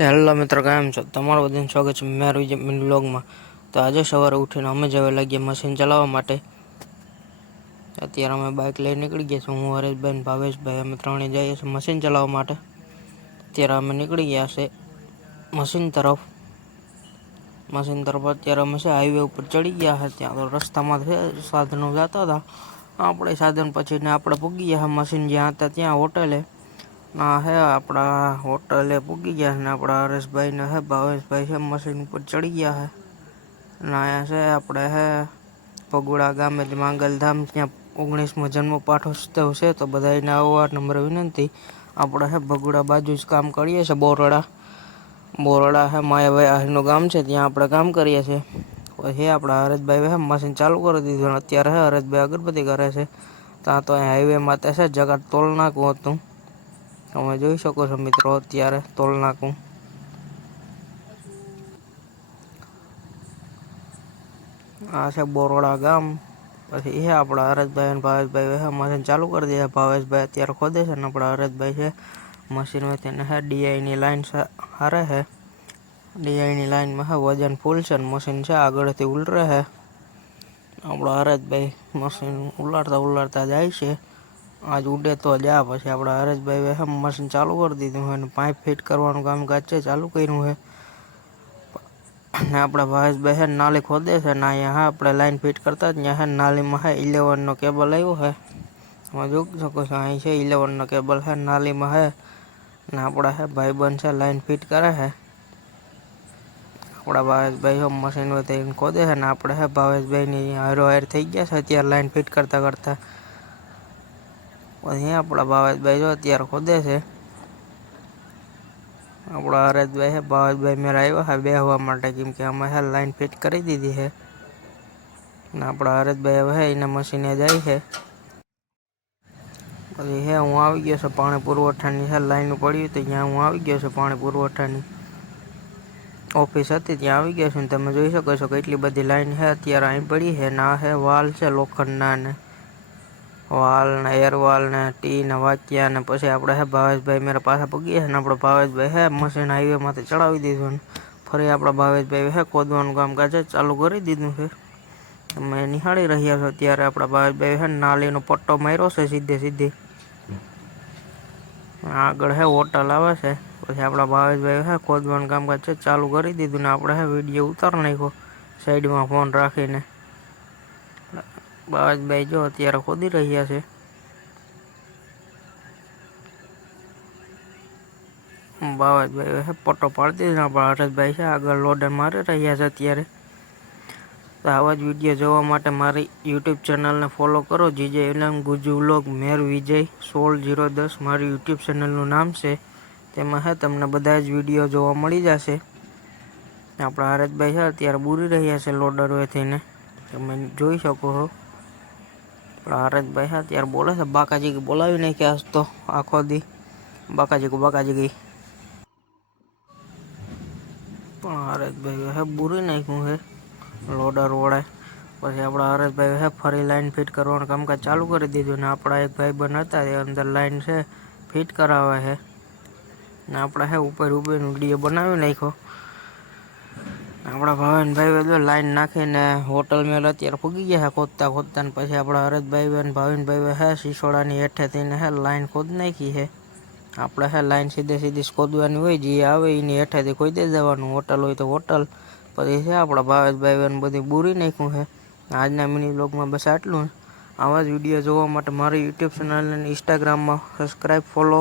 તો હેલો મિત્રો કેમ છો તમારું બધાને સ્વાગત છે મેં રવિ બ્લોગમાં તો આજે સવારે ઉઠીને અમે જ હવે લાગીએ મશીન ચલાવવા માટે અત્યારે અમે બાઇક લઈ નીકળી ગયા છીએ હું હરેશભાઈ ભાવેશભાઈ અમે ત્રણે જઈએ છીએ મશીન ચલાવવા માટે અત્યારે અમે નીકળી ગયા છે મશીન તરફ મશીન તરફ અત્યારે અમે છે હાઈવે ઉપર ચડી ગયા છે ત્યાં તો રસ્તામાં છે સાધનો જતા હતા આપણે સાધન પછી ને આપણે ભૂગી ગયા મશીન જ્યાં હતા ત્યાં હોટેલે ના હે આપણા હોટલે પૂગી ગયા છે ને આપણા હરેશભાઈને હે ભાવેશભાઈ છે મશીન ઉપર ચડી ગયા હે અને અહીંયા છે આપણે હે પગોડા ગામે જ માંગલધામ ત્યાં ઓગણીસમો જન્મ પાઠોત્સવ છે તો બધાને આવવા નંબર વિનંતી આપણે હે ભગુડા બાજુ જ કામ કરીએ છીએ બોરડા બોરડા હે માયાભાઈ આહીનું ગામ છે ત્યાં આપણે કામ કરીએ છીએ હે આપણા હરેશભાઈ હે મશીન ચાલુ કરી દીધું અને અત્યારે હે હરેશભાઈ અગરબત્તી કરે છે ત્યાં તો હાઈવે માથે છે જગત તોલ નાખવું હતું અમે જોઈ શકો છો મિત્રો અત્યારે તોલ નાકુ આસે બોરોળા ગામ પછી આપડા અરજભાઈ અને ભાવેશભાઈ એ મશીન ચાલુ કરી દે ભાવેશભાઈ અત્યારે ખોદે છે નબડા અરજભાઈ છે મશીન મે તેને ડીઆઈ ની લાઈન સારે છે ડીઆઈ ની લાઈન માં છે વજન ફૂલ છે ને મશીન છે આગળથી ઉલરે છે આપડો અરજભાઈ મશીન ઉલડતા ઉલડતા જાઈ છે આજ ઉડે તો જા પછી આપણા હરેશભાઈ વહેમ મશીન ચાલુ કરી દીધું હોય અને પાઇપ ફિટ કરવાનું કામકાજ છે ચાલુ કર્યું છે ને આપણા ભાવેશભાઈ હે નાલી ખોદે છે ને અહીંયા હા આપણે લાઈન ફિટ કરતા જ ત્યાં નાલીમાં હે ઇલેવનનો કેબલ આવ્યો છે તમે જોઈ શકો છો અહીં છે ઇલેવનનો કેબલ હે નાલીમાં હે ને આપણા હે ભાઈબંધ છે લાઈન ફિટ કરે છે આપણા ભાવેશભાઈ હો મશીન વધીને ખોદે છે ને આપણે હે ભાવેશભાઈની હારો હાર થઈ ગયા છે અત્યારે લાઈન ફિટ કરતાં કરતાં અહીં આપડા ભાવેશભાઈ જો અત્યારે ખોદે છે આપડા અરજભાઈ છે ભાવેશભાઈ મેરા એવા હ બેહવા માટે કેમ કે અમે હે લાઈન ફિટ કરી દીધી છે ના આપડા અરજભાઈ હવે એના મશીન જાય છે અહીંયા હું આવી ગયો છું પાણી પુરવઠાની હે લાઈન પડી તો અહીંયા હું આવી ગયો છું પાણી પુરવઠાની ઓફિસ હતી ત્યાં આવી ગયો છું તમે જોઈ શકો છો કેટલી બધી લાઈન છે અત્યારે અહીં પડી છે ના હે વાલ છે લોખંડના ને વાળ નયર વાળને ટી નવાકિયા ને પછી આપડો હે ભાવેશભાઈ મારા પાછા પોગીયા ને આપડો ભાવેશભાઈ હે મશીન હાઈવે માથે ચડાવી દીધું ને ફરે આપડા ભાવેશભાઈ હે કોદવાનું કામકાજ ચાલુ કરી દીધું છે મે નિહાળી રહ્યો છું અત્યારે આપડા ભાવેશભાઈ હે નાલીનો પટ્ટો માર્યો છે સીધે સીધી આગળ હે હોટલ આવે છે પછી આપડા ભાવેશભાઈ હે કોદવાનું કામકાજ ચાલુ કરી દીધું ને આપડે હે વિડીયો ઉતાર નાખ્યો સાઈડમાં ફોન રાખીને બાજભાઈ જો અત્યારે ખોદી રહ્યા છે બાવાજભાઈ હે પોટો પાડતી દીધો પણ હરતભાઈ છે આગળ લોડર મારી રહ્યા છે અત્યારે તો આવા જ વિડીયો જોવા માટે મારી યુટ્યુબ ચેનલને ફોલો કરો જીજે ઇલમ ગુજુ મેર વિજય સોળ જીરો દસ મારી યુટ્યુબ ચેનલનું નામ છે તેમાં હે તમને બધા જ વિડીયો જોવા મળી જશે આપણા હરતભાઈ છે અત્યારે બૂરી રહ્યા છે લોડર થઈને તમે જોઈ શકો છો પણ હરેશભાઈ હા ત્યારે બોલે છે બાકાજી બોલાવી નહીં કે તો આખો દી બાકાજી બાકાજી ગઈ પણ હરેશભાઈ હે બુરી નાખ્યું હે લોડર વળે પછી આપણા હરેશભાઈ હે ફરી લાઈન ફિટ કરવાનું કામકાજ ચાલુ કરી દીધું ને આપણા એક ભાઈ બન હતા એ અંદર લાઈન છે ફિટ કરાવે છે ને આપણા હે ઉપર ઉપર ડીએ બનાવી નાખ્યો આપણા ભાવિનભાઈ બધો લાઈન નાખીને હોટલ મેલ અત્યારે ફૂગી ગયા છે ખોદતા ખોદતા ને પછી આપણા હરતભાઈ અને ભાવિનભાઈ હે શિસોડાની હેઠે થઈને હે લાઈન ખોદ નાખી હે આપણે હે લાઈન સીધે સીધી ખોદવાની હોય જે આવે એની હેઠેથી ખોદી દેવાનું હોટલ હોય તો હોટલ પછી છે આપણા ભાવેશભાઈ બેન બધી બૂરી નાખ્યું છે આજના મિની બ્લોગમાં બસ આટલું આવા જ વિડીયો જોવા માટે મારી યુટ્યુબ ચેનલ અને ઇન્સ્ટાગ્રામમાં સબસ્ક્રાઈબ ફોલો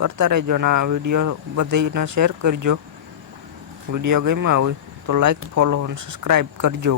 કરતા રહેજો અને આ વિડીયો બધીને શેર કરજો વિડીયો ગમ્યા હોય તો લાઈક ફોલો અને સબસ્ક્રાઈબ કરજો